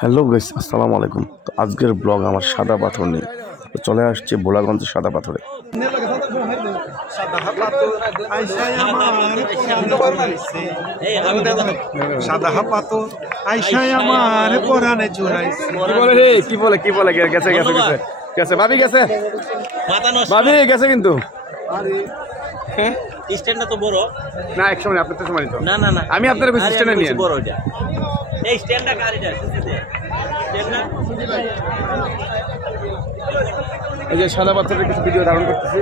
Hello guys, আসসালামু আলাইকুম। তো আজকের ব্লগ আমার সাদা পাথর নিয়ে। তো চলে আসছে ভোলাগঞ্জের সাদা পাথরে। কি বলে গেছে গেছে গেছে গেছে ভাবি গেছে ভাবি গেছে কিন্তু স্ট্যান্ডটা তো বড় না, এক সময় আপনার তো সময় তো না না না আমি আপনার বেশি স্ট্যান্ডে নিয়ে বড় এটা এই স্ট্যান্ডটা গাড়িটা এই যে সাদা পাথরের কিছু ভিডিও ধারণ করতেছি।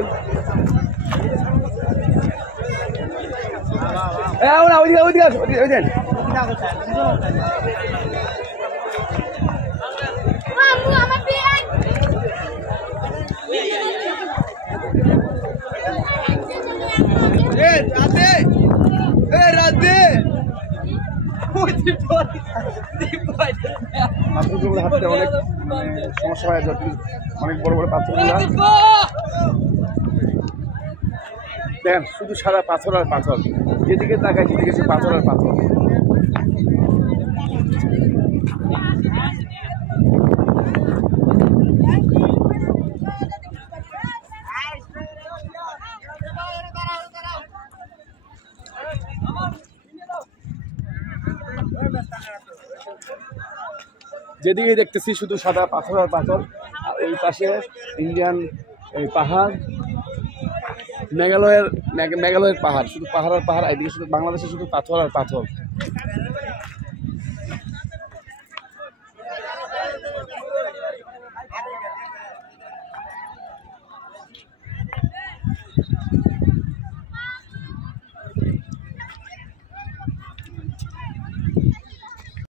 পাথরগুলো হাঁটতে অনেক সমস্যা হয়, অনেক বড় বড় পাথরগুলো দেখেন, শুধু সারা পাথর আর পাথর, যেদিকে তাকায় সেদিকে সে পাথর আর পাথর। যেদিকে দেখতেছি শুধু সাদা পাথর আর পাথর। আর ওই পাশে ইন্ডিয়ান এই পাহাড়, মেঘালয়ের পাহাড়, শুধু পাহাড় আর পাহাড়। এদিকে শুধু বাংলাদেশে শুধু পাথর আর পাথর।